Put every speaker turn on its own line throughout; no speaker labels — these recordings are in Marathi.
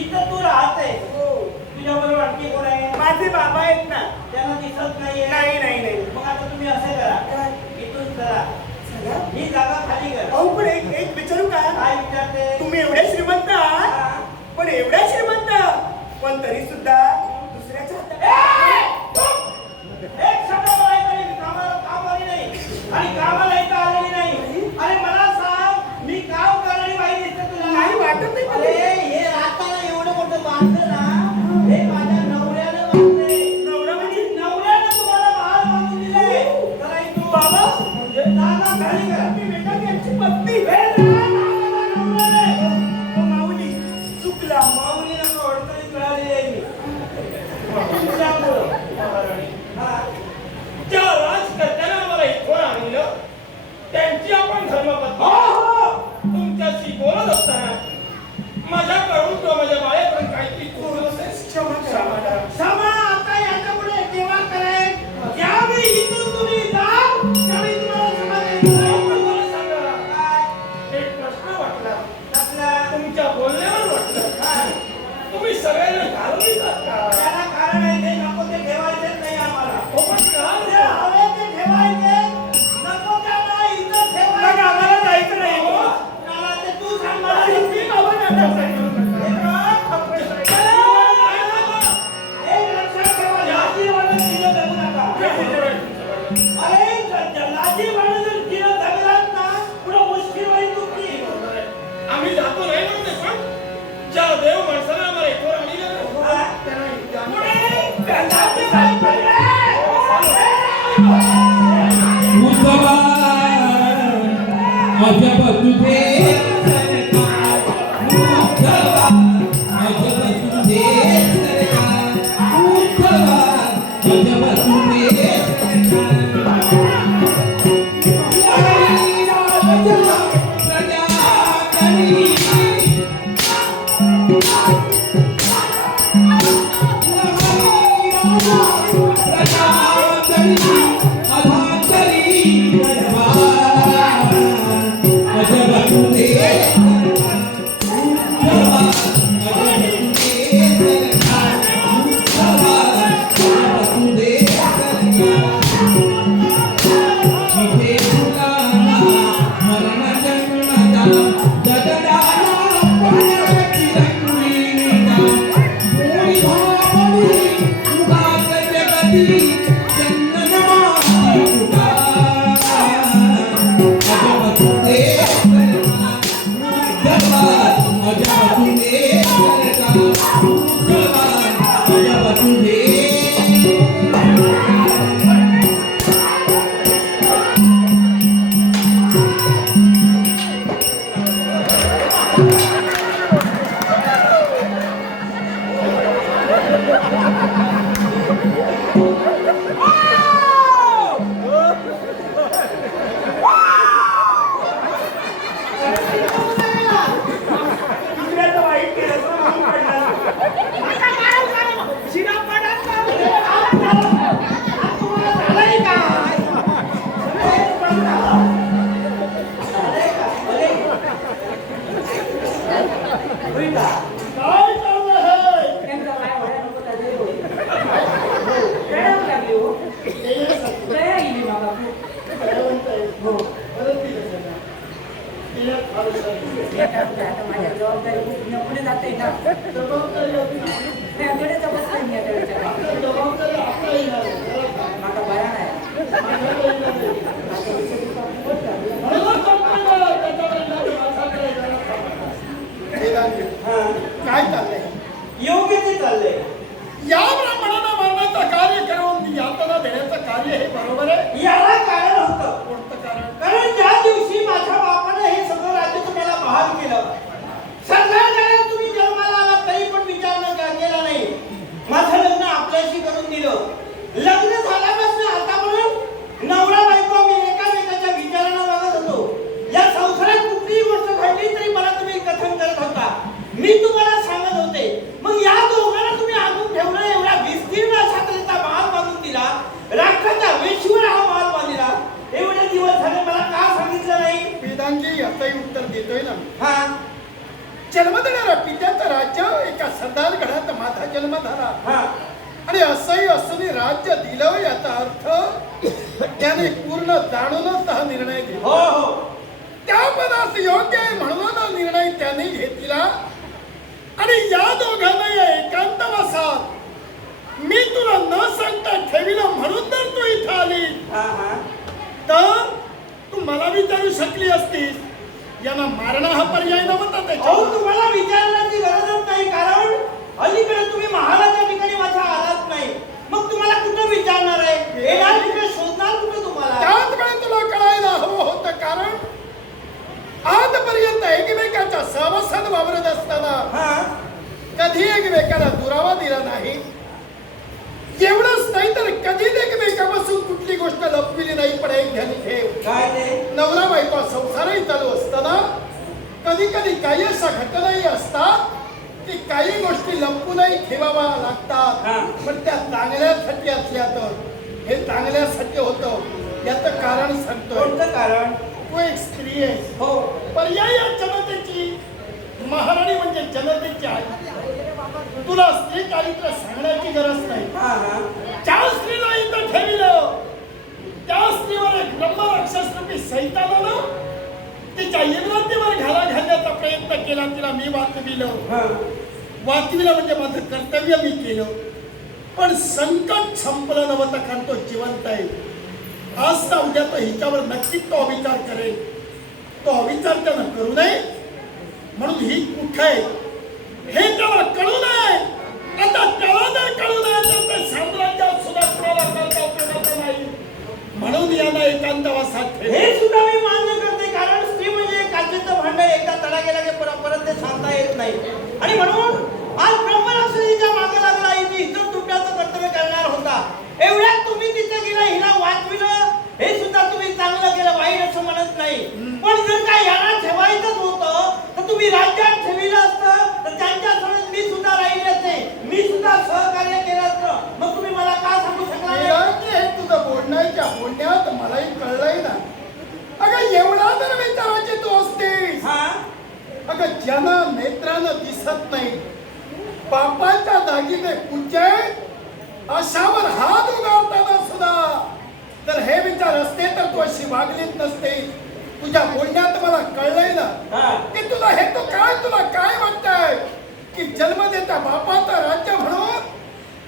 इथं तू
राहते. हो.
आहे तुझ्या बरोबर आणखी कोण आहे?
माझे बाबा आहेत ना.
त्यांना दिसत नाहीये.
नाही नाही नाही.
मग आता तुम्ही असे करा. इथून करा ही जागा खाली करा.
अहो पण एक एक विचारू का?
काय विचारते?
तुम्ही एवढ्या श्रीमंत आहात? पण एवढ्या श्रीमंत पण तरी सुद्धा Mustafa, Mustafa, Mustafa,
Mustafa, हा. काय
चाललंय
योग्य ते चाललंय
या ब्राह्मणाला मारण्याचं कार्य करून यातना देण्याचं कार्य हे बरोबर आहे
याला कारण होतं
कोणतं कारण
कारण ज्या दिवशी माझ्या बापाने हे सगळं राज्य तुम्हाला बहाल केलं सरकारकडे तुम्ही जन्माला आलात तरी पण विचार न के- केला नाही माझं लग्न आपल्याशी करून दिलं लग्न झाल्यापासून आतापर्यंत नवरा बायको आम्ही एकामेकाच्या विचारानं वागत होतो या संसारात कुठलीही गोष्ट घडली तरी मला तुम्ही कथन करत होता मी तुम्हाला सांगत होते मग या दोघांना तुम्ही आणून ठेवलं एवढा विस्तीर्ण अशा तऱ्हेचा महाल बांधून दिला राष्ट्राच्या वेशीवर हा महाल बांधला एवढे दिवस झाले मला का सांगितलं नाही
वेदांगी याचंही उत्तर देतोय ना मी.
हा
जन्म देणाऱ्या पित्याचं राज्य एका सरदार गडात माझा जन्म झाला
हा.
आणि असंही असूनही राज्य दिलं याचा अर्थ त्याने पूर्ण जाणूनच हा निर्णय
हो
घेतला.
हो
त्या पदार्थ योग्य आहे म्हणून हा निर्णय त्याने घेतला. आणि या दोघांना या एकांतवासात मी तुला न सांगता ठेविलं म्हणून तर तू इथं आली
हा हा.
तर तू मला विचारू शकली असतीस. यांना मारणं हा पर्याय नव्हता
अहो
त्याच्या
तुम्हाला विचारण्याची गरजच नाही कारण अलीकडे तुम्ही महालाच्या ठिकाणी माझ्या आलात नाही. मग तुम्हाला कुठं विचारणार आहे? येणार कुठे? शोधणार कुठं तुम्हाला?
त्याच वेळी तुला कळायला हवं होतं कारण आजपर्यंत एकमेकाच्या सहवासात वावरत असताना
हा.
कधी एकमेकाला दुरावा दिला नाही? एवढंच नाही तर कधीच एकमेकापासून कुठली गोष्ट लपविली नाही पण एक ध्यानी ठेव.
काय ते?
नवरा बायको संसारही चालू असताना कधी कधी काही अशा घटनाही असतात की काही गोष्टी लपवूनही ठेवावा
हा.
लागतात पण त्या चांगल्यासाठी असल्या तर हे चांगल्यासाठी होतं याचं कारण सांगतोय.
कोणतं कारण?
तू एक स्त्री आहे.
हो.
पर्याय जनतेची. महाराणी म्हणजे जनतेची आई. तुला स्त्री चारित्र्य सांगण्याची गरज नाही.
हा हा.
त्या स्त्रीला इथं ठेविलं त्या स्त्रीवर एक ब्रह्म राक्षस रूपी सैतान तिच्या इर्वतीवर घाला घालण्याचा प्रयत्न केला तिला मी वाचविलं
हा
वाचविलं म्हणजे माझं कर्तव्य मी केलं पण संकट संपलं नव्हतं कारण तो जिवंत आहे? आज ना उद्या तो हिच्यावर नक्कीच तो अविचार करेल. तो अविचार त्यानं करू नये. म्हणून ही कुठं आहे हे त्याला कळू नये आता त्याला जर कळू नये तर ते साम्राज्यात सुद्धा कुणाला करता उपयोगाचं नाही म्हणून यांना एकांतवासात ठेव
हे सुद्धा मी मान्य करते कारण स्त्री म्हणजे एक काचेचं भांड एकदा तडा गेला की परत परत ते सांगता येत नाही आणि म्हणून आज ब्रह्मराक्षसीच्या मागे लागला हिची इज्जत तुटण्याचं कर्तव्य करणार होता एवढ्यात तुम्ही तिथे गेला हिला वाचविलं हे सुद्धा तुम्ही चांगलं केलं वाईट असं म्हणत नाही पण जर का याला ठेवायचंच होतं तर तुम्ही राज्यात ठेविलं असतं तर त्यांच्यासोबत मी सुद्धा राहिले असते मी सुद्धा सहकार्य केलं असतं मग तुम्ही मला का सांगू शकला नाही?
वेदांती हे तुझं बोलण्याच्या बोलण्यात मलाही कळलंय ना अगं एवढा तर विचारायची तू असतेस
हा
अगं ज्यांना नेत्रानं दिसत नाही बापाच्या दागिने आहे, अशावर हात उगारताना सुद्धा. तर हे विचार असते तर तू अशी वागलीच नसते. तुझ्या बोलण्यात मला कळलंय ना? की तुला हे तो काय तुला काय वाटतंय? की जन्म देता बापाचं राज्य म्हणून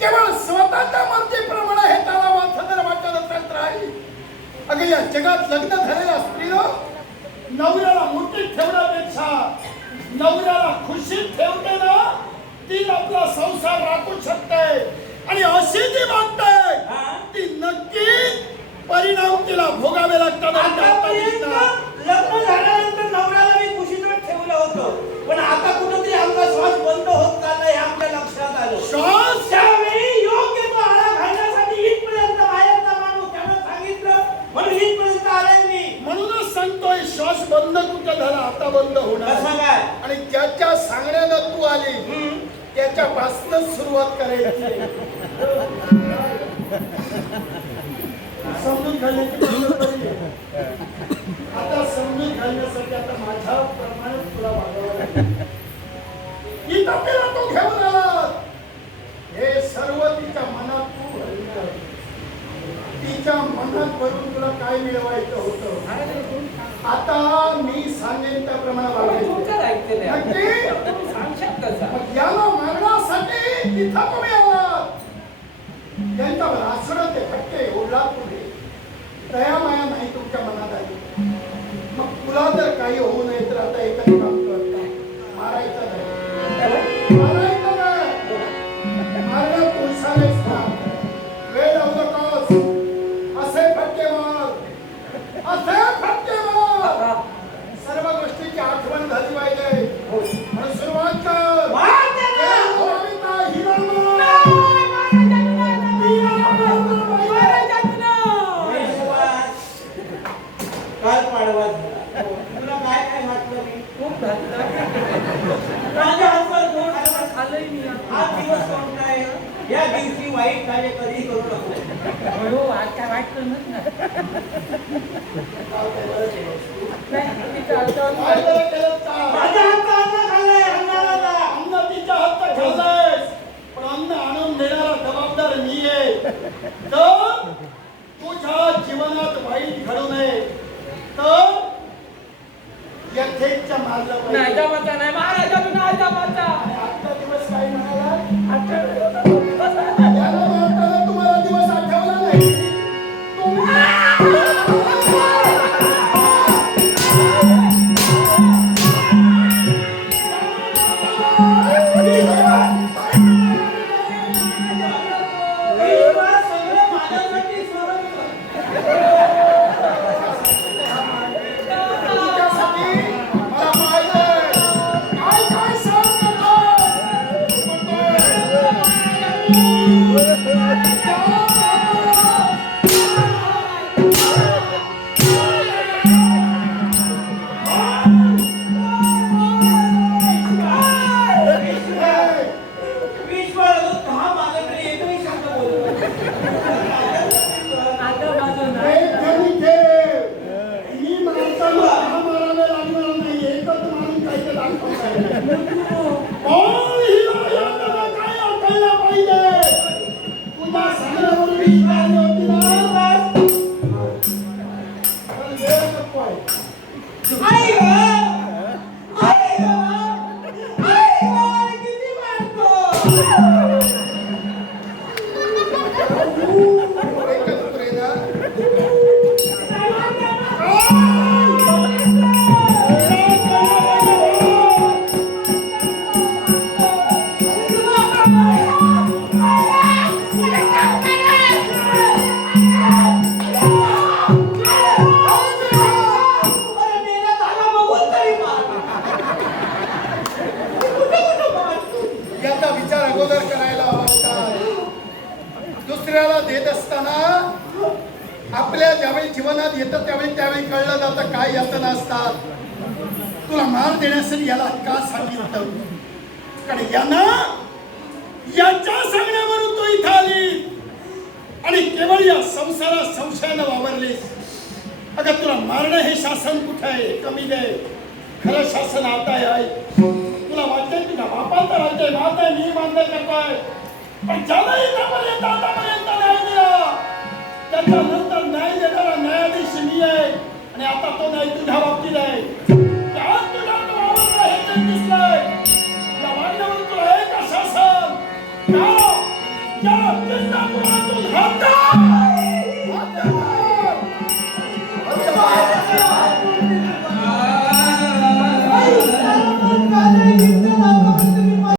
केवळ स्वतःच्या मर्जीप्रमाणे हे त्याला वाचन जर वाटत असेल तर आहे अगं या जगात लग्न झालेल्या स्त्रीनं नवऱ्याला मुठीत ठेवण्यापेक्षा नवऱ्याला खुशीत ठेवते ना ती आपला संसार राखू शकते आणि अशी जी वागते? ती नक्कीच परिणाम तिला भोगावे लागतात.
लग्न झाल्यानंतर घालण्यासाठी
आता माझ्या प्रमाणे तुला वागावं लागेल. ही तो घेऊन हे सर्व तिच्या मनात तू. तिच्या मनात भरून तुला काय मिळवायचं होतं? आता मी सांगेन त्याप्रमाणे वागायचं याला मारण्यासाठी तिथं तुम्ही आलात त्यांच्यावर फटके ओढला तुम्ही दया माया नाही तुमच्या मनात आली.
काल पाडवा झाला. तुला काय काय घातलं मी
खूप घातलं.
माझ्या हातवर बोट आला.
खाल्लंय मी
हा दिवस कोणता आहे या दिवशी वाईट कार्य कधी करू नको
हो, आज काय ना?
माझ्या अन्न खाल्लंय.
अन्न तिच्या पण अन्न आणून देणारा जबाबदार मी आहे तर तुझ्या जीवनात वाईट घडू नये
नाही बी नाही.
दुसऱ्याला देत असताना आपल्या ज्यावेळी जीवनात येतं त्यावेळी त्यावेळी कळलं जातं काय यातना असतात. तुला मार देण्यासाठी याला का सांगितलं? कारण यांना यांच्या सांगण्यावरून तो इथं आली. आणि केवळ या संसारात संशयानं वावरले. अगं तुला मारणं हे शासन कुठं आहे? कमी नाही खरं शासन आता आहे. तुला वाटतंय तुझ्या बापाचं राज्य आहे, माझं मी मानलं करताय. पण ज्याला इथपर्यंत आतापर्यंत त्याच्यानंतर न्याय देणारा न्यायाधीश मी आहे. आणि आता तो न्याय तुझ्या बाबतीत आहे.